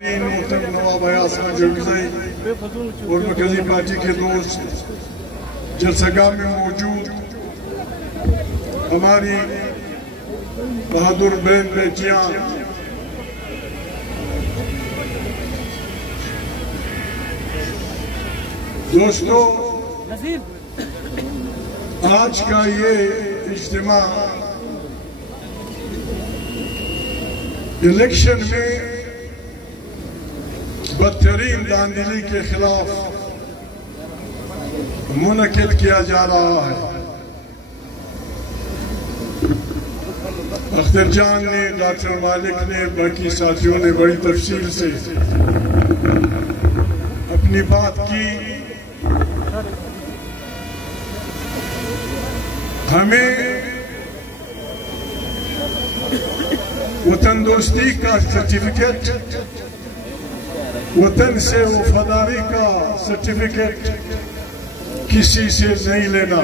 नवाब अयाज जोगिज़ई और मरकजी पार्टी के दोस्त जलसगाह में मौजूद हमारी बहादुर बहन बेटियां, दोस्तों, आज का ये इज्तिमा इलेक्शन में बदतरीन धांधली के खिलाफ मुनक्किद किया जा रहा है। अख्तर जान ने, डॉक्टर मालिक ने, बाकी साथियों ने बड़ी तफसील से अपनी बात की। हमें वतन दोस्ती का सर्टिफिकेट, वतन से वफादारी का सर्टिफिकेट किसी से नहीं लेना।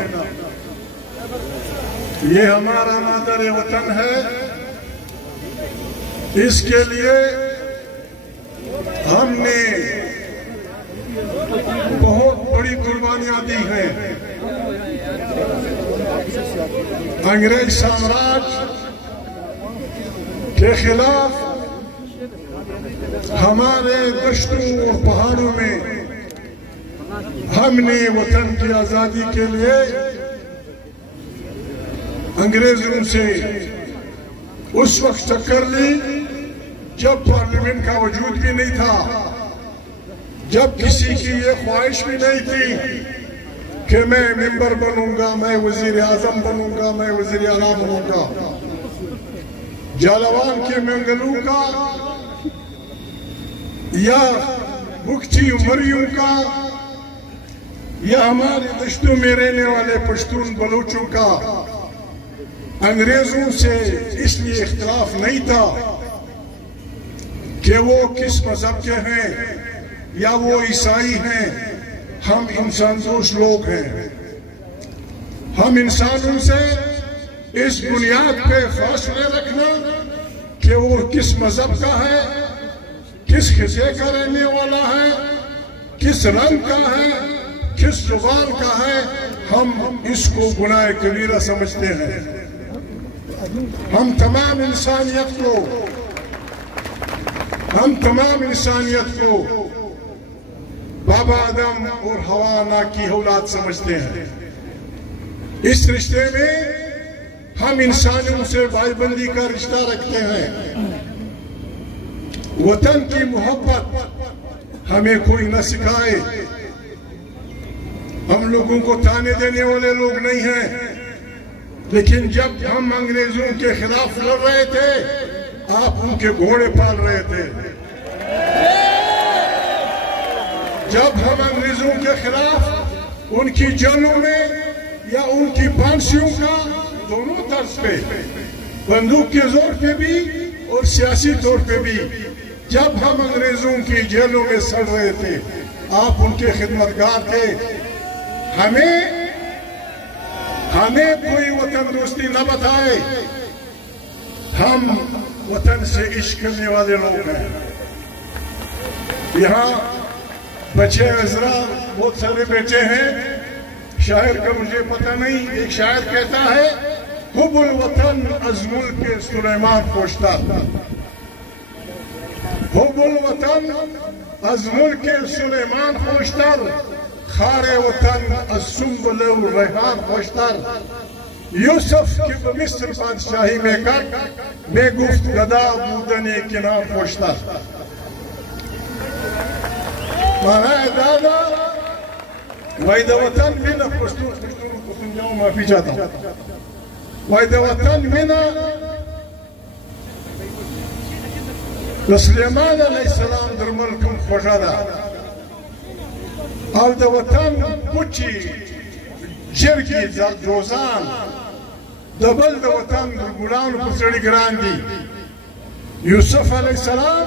ये हमारा मादर वतन है, इसके लिए हमने बहुत बड़ी कुर्बानियां दी हैं। अंग्रेज साम्राज्य के खिलाफ हमारे दश्तों और पहाड़ों में हमने वतन की आजादी के लिए अंग्रेजों से उस वक्त टक्कर ली जब पार्लियामेंट का वजूद भी नहीं था, जब किसी की ये ख्वाहिश भी नहीं थी कि मैं मेंबर बनूंगा, मैं वजीर आजम बनूंगा, मैं वजीर आला बनूंगा। जालवान के मंगलू का या बुख्ची उमरियों का या हमारे दश्तों में रहने वाले पश्तून बलूचों का अंग्रेजों से इसलिए इख्तिलाफ नहीं था कि वो किस मजहब के हैं या वो ईसाई हैं। हम इंसान दोस्त लोग हैं। हम इंसानों से इस बुनियाद पे फासले रखना कि वो किस मजहब का है, किस खिस्से का रहने वाला है, किस रंग का है, किस जुबान का है, हम इसको गुनाह कबीरा समझते हैं। हम तमाम इंसानियत को बाबा आदम और हवा ना की औलाद समझते हैं। इस रिश्ते में हम इंसानों से भाईबंदी का रिश्ता रखते हैं। वतन की मोहब्बत हमें कोई न सिखाए। हम लोगों को ताने देने वाले लोग नहीं हैं, लेकिन जब हम अंग्रेजों के खिलाफ लड़ रहे थे, आप उनके घोड़े पाल रहे थे। जब हम अंग्रेजों के खिलाफ उनकी जेलों में या उनकी फांसियों का दोनों तर्ज पे, बंदूक के जोर पे भी और सियासी तौर पे भी, जब हम अंग्रेजों की जेलों में सड़ रहे थे, आप उनके खिदमतगार थे। हमें कोई वतन दोस्ती न बताए। हम वतन से इश्क करने वाले लोग हैं। यहाँ बच्चे अजरा बहुत सारे बेटे हैं। शायर का मुझे पता नहीं, एक शायर कहता है, हुब्बुल वतन अज़मुल के सुलेमान पोश्ता। हुब्बुल वतन अज़मुल के सुलेमान पोश्तर, खारे वतन असुम्बुल रेहान पोश्तर। यूसुफ की मिस्र बादशाही में कर बेगुफ्त गदा बूदने किनार पोश्तर। माना दादा वायद वतन में ना पश्तून जाऊं, माफी चाहता हूं। वायद वतन में ना सुलेमान अलैहिस्सलाम दरमल कम खोशादा और द वतन पुची जिरगी जोजान दबल द वतन गुलाम पुसड़ी ग्रांडी। यूसुफ अलैहिस्सलाम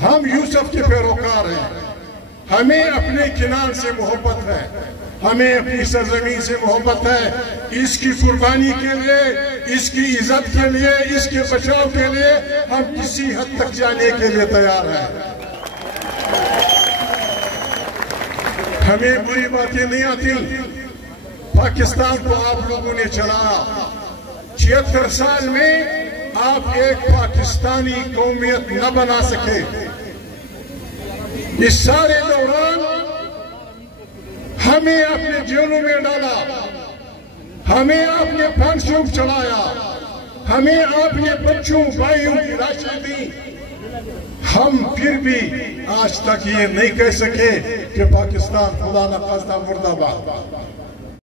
हम यूसुफ के पैरोकार हैं, हमें अपने किनार से मोहब्बत है, हमें अपनी सरजमीन से मोहब्बत है। इसकी कुर्बानी के लिए, इसकी इज्जत के लिए, इसके बचाव के लिए हम किसी हद तक जाने के लिए तैयार हैं। हमें बुरी बातें नहीं आती। पाकिस्तान को आप लोगों ने चलाया। 76 साल में आप एक पाकिस्तानी कौमियत न बना सके। इस सारे दौरान हमें अपने जेलों में डाला, हमें आपने फांसियों चढ़ाया, हमें आपने बच्चों भाइयों की राशि दी। हम फिर भी आज तक ये नहीं कह सके कि पाकिस्तान खुदा न खास्ता मुर्दाबाद।